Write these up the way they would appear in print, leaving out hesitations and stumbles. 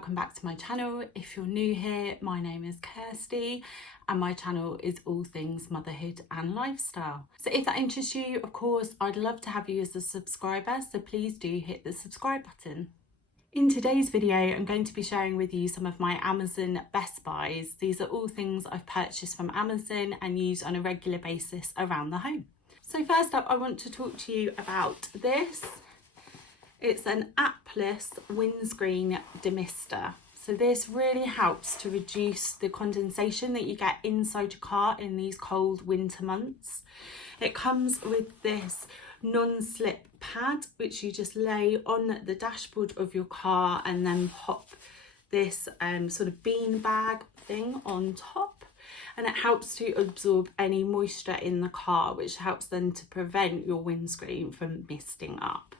welcome back to my channel. If you're new here, my name is Kirsty and my channel is all things motherhood and lifestyle. So if that interests you, of course, I'd love to have you as a subscriber, so please do hit the subscribe button. In today's video, I'm going to be sharing with you some of my Amazon best buys. These are all things I've purchased from Amazon and use on a regular basis around the home. So first up, I want to talk to you about this. It's an appless windscreen demister. So this really helps to reduce the condensation that you get inside your car in these cold winter months. It comes with this non-slip pad, which you just lay on the dashboard of your car and then pop this sort of bean bag thing on top. And it helps to absorb any moisture in the car, which helps then to prevent your windscreen from misting up.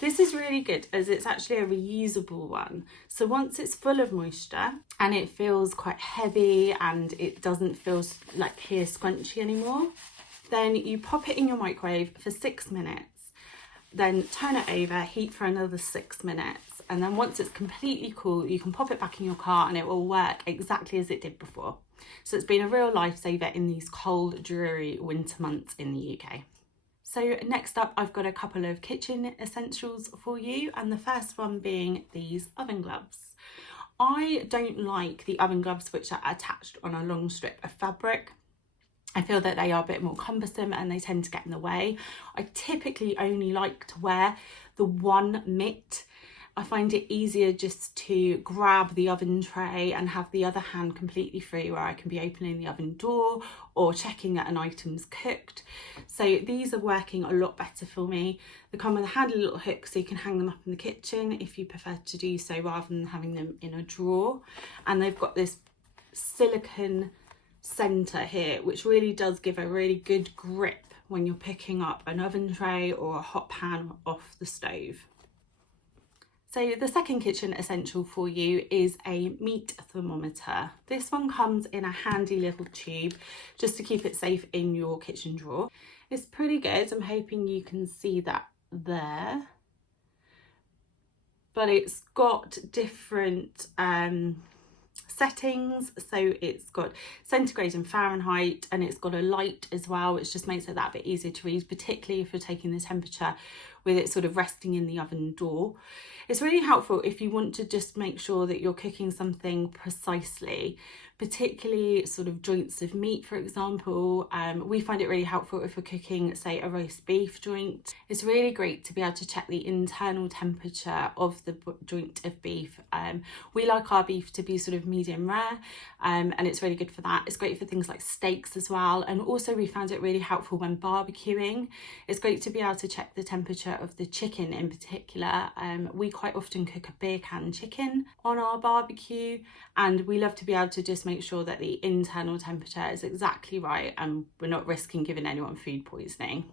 This is really good as it's actually a reusable one. So once it's full of moisture and it feels quite heavy and it doesn't feel like hair scrunchy anymore, then you pop it in your microwave for 6 minutes, then turn it over, heat for another 6 minutes. And then once it's completely cool, you can pop it back in your car and it will work exactly as it did before. So it's been a real lifesaver in these cold, dreary winter months in the UK. So next up, I've got a couple of kitchen essentials for you, and the first one being these oven gloves. I don't like the oven gloves which are attached on a long strip of fabric. I feel that they are a bit more cumbersome and they tend to get in the way. I typically only like to wear the one mitt. I find it easier just to grab the oven tray and have the other hand completely free, where I can be opening the oven door or checking that an item's cooked. So these are working a lot better for me. They come with a handy little hook so you can hang them up in the kitchen if you prefer to do so rather than having them in a drawer. And they've got this silicone centre here, which really does give a really good grip when you're picking up an oven tray or a hot pan off the stove. So the second kitchen essential for you is a meat thermometer. This one comes in a handy little tube just to keep it safe in your kitchen drawer. It's pretty good. I'm hoping you can see that there. But it's got different settings. So it's got centigrade and Fahrenheit, and it's got a light as well, which just makes it that bit easier to read, particularly if you're taking the temperature with it sort of resting in the oven door. It's really helpful if you want to just make sure that you're cooking something precisely, particularly sort of joints of meat, for example. We find it really helpful if we're cooking, say, a roast beef joint. It's really great to be able to check the internal temperature of the joint of beef. We like our beef to be sort of medium rare, and it's really good for that. It's great for things like steaks as well. And also we found it really helpful when barbecuing. It's great to be able to check the temperature of the chicken in particular. We quite often cook a beer can chicken on our barbecue, and we love to be able to just make sure that the internal temperature is exactly right and we're not risking giving anyone food poisoning.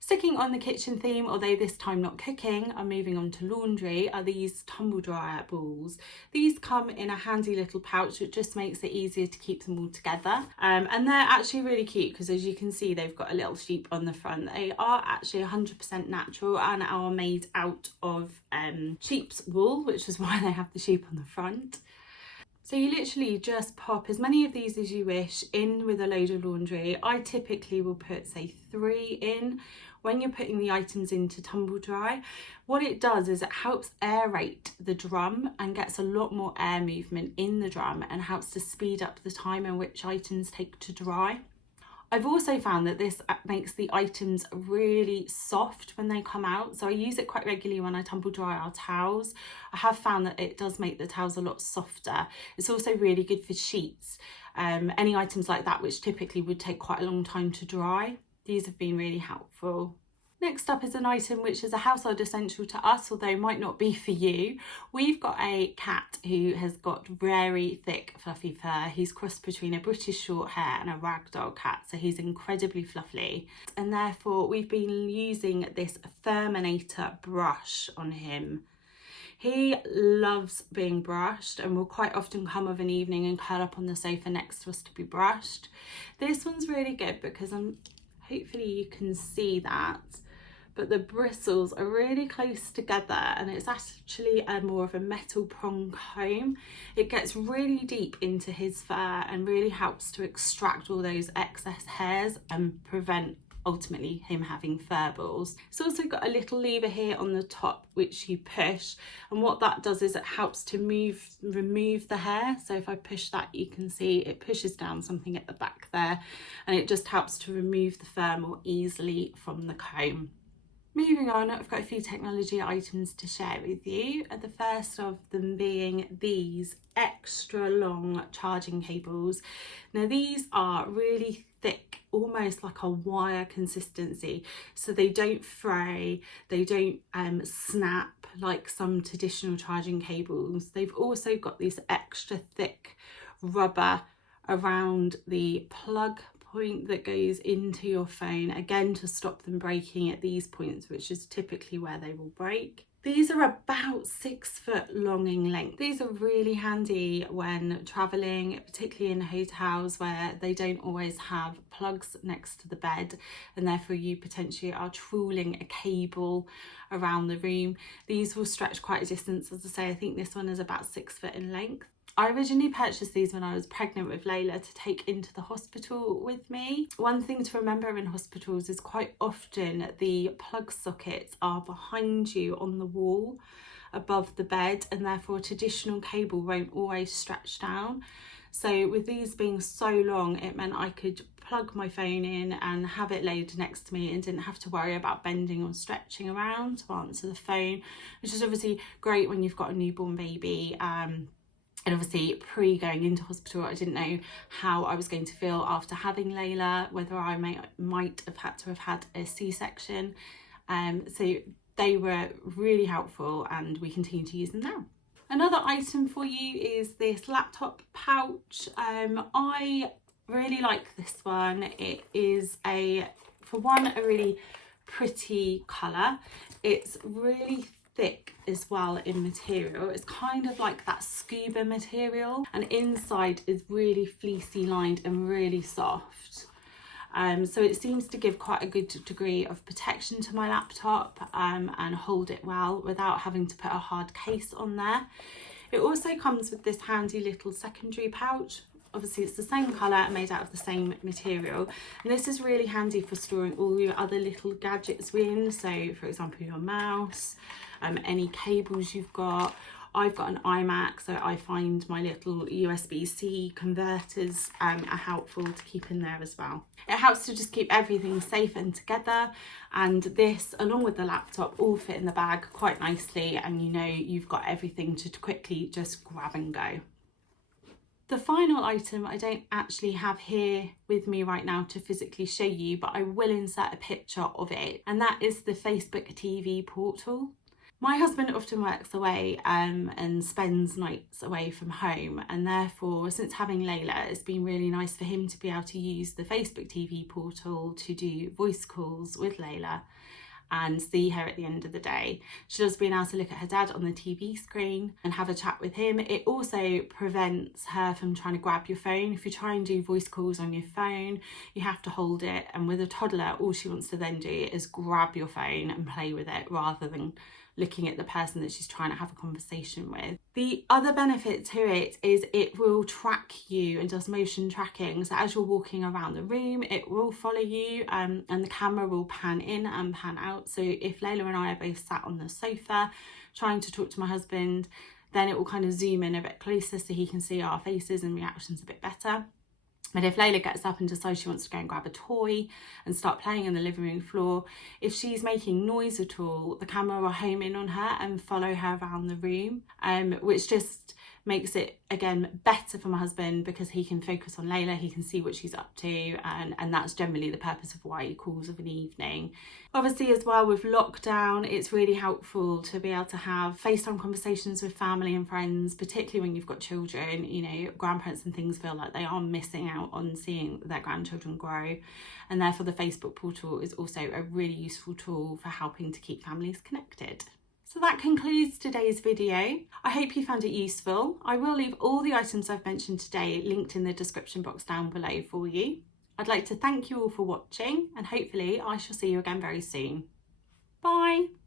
Sticking on the kitchen theme, although this time not cooking, I'm moving on to laundry, are these tumble dryer balls. These come in a handy little pouch, which just makes it easier to keep them all together. And they're actually really cute because, as you can see, they've got a little sheep on the front. They are actually 100% natural and are made out of sheep's wool, which is why they have the sheep on the front. So you literally just pop as many of these as you wish in with a load of laundry. I typically will put, say, 3 in when you're putting the items into tumble dry. What it does is it helps aerate the drum and gets a lot more air movement in the drum and helps to speed up the time in which items take to dry. I've also found that this makes the items really soft when they come out. So I use it quite regularly when I tumble dry our towels. I have found that it does make the towels a lot softer. It's also really good for sheets. Any items like that, which typically would take quite a long time to dry. These have been really helpful. Next up is an item which is a household essential to us, although might not be for you. We've got a cat who has got very thick fluffy fur. He's crossed between a British short hair and a ragdoll cat, so he's incredibly fluffy. And therefore we've been using this Thermometer brush on him. He loves being brushed and will quite often come of an evening and curl up on the sofa next to us to be brushed. This one's really good because hopefully you can see that. but the bristles are really close together, and it's actually more of a metal prong comb. It gets really deep into his fur and really helps to extract all those excess hairs and prevent ultimately him having fur balls. It's also got a little lever here on the top which you push, and what that does is it helps to remove the hair. So if I push that, you can see it pushes down something at the back there, and it just helps to remove the fur more easily from the comb. Moving on, I've got a few technology items to share with you. The first of them being these extra long charging cables. Now these are really thick, almost like a wire consistency, so they don't fray, they don't snap like some traditional charging cables. They've also got this extra thick rubber around the plug point that goes into your phone, again to stop them breaking at these points, which is typically where they will break. These are about 6 foot long in length. These are really handy when traveling, particularly in hotels where they don't always have plugs next to the bed, and therefore you potentially are trawling a cable around the room. These will stretch quite a distance. As I say, I think this one is about 6 foot in length. I originally purchased these when I was pregnant with Laila to take into the hospital with me. One thing to remember in hospitals is quite often the plug sockets are behind you on the wall above the bed, and therefore a traditional cable won't always stretch down. So with these being so long, it meant I could plug my phone in and have it laid next to me and didn't have to worry about bending or stretching around to answer the phone, which is obviously great when you've got a newborn baby. And obviously pre-going into hospital, I didn't know how I was going to feel after having Laila, whether I might have had to have had a C-section. So they were really helpful, and we continue to use them now. Another item for you is this laptop pouch. I really like this one. It is for one, a really pretty colour. It's really thick as well in material. It's kind of like that scuba material, and inside is really fleecy lined and really soft. So it seems to give quite a good degree of protection to my laptop and hold it well without having to put a hard case on there. It also comes with this handy little secondary pouch. Obviously it's the same colour and made out of the same material, and this is really handy for storing all your other little gadgets in. So for example, your mouse, any cables you've got. I've got an iMac, so I find my little USB-C converters are helpful to keep in there as well. It helps to just keep everything safe and together, and this along with the laptop all fit in the bag quite nicely, and you know you've got everything to quickly just grab and go. The final item I don't actually have here with me right now to physically show you, but I will insert a picture of it, and that is the Facebook TV portal. My husband often works away and spends nights away from home, and therefore since having Laila, it's been really nice for him to be able to use the Facebook TV portal to do voice calls with Laila and see her at the end of the day. She loves being able to look at her dad on the TV screen and have a chat with him. It also prevents her from trying to grab your phone. If you try and do voice calls on your phone, you have to hold it, and with a toddler, all she wants to then do is grab your phone and play with it rather than looking at the person that she's trying to have a conversation with. The other benefit to it is it will track you and does motion tracking. So as you're walking around the room, it will follow you and the camera will pan in and pan out. So if Laila and I are both sat on the sofa trying to talk to my husband, then it will kind of zoom in a bit closer so he can see our faces and reactions a bit better. But if Laila gets up and decides she wants to go and grab a toy and start playing on the living room floor, if she's making noise at all, the camera will home in on her and follow her around the room, which just makes it, again, better for my husband because he can focus on Laila, he can see what she's up to, and that's generally the purpose of why he calls of an evening. Obviously as well with lockdown, it's really helpful to be able to have FaceTime conversations with family and friends, particularly when you've got children. You know, grandparents and things feel like they are missing out on seeing their grandchildren grow, and therefore the Facebook portal is also a really useful tool for helping to keep families connected. So that concludes today's video. I hope you found it useful. I will leave all the items I've mentioned today linked in the description box down below for you. I'd like to thank you all for watching, and hopefully I shall see you again very soon. Bye.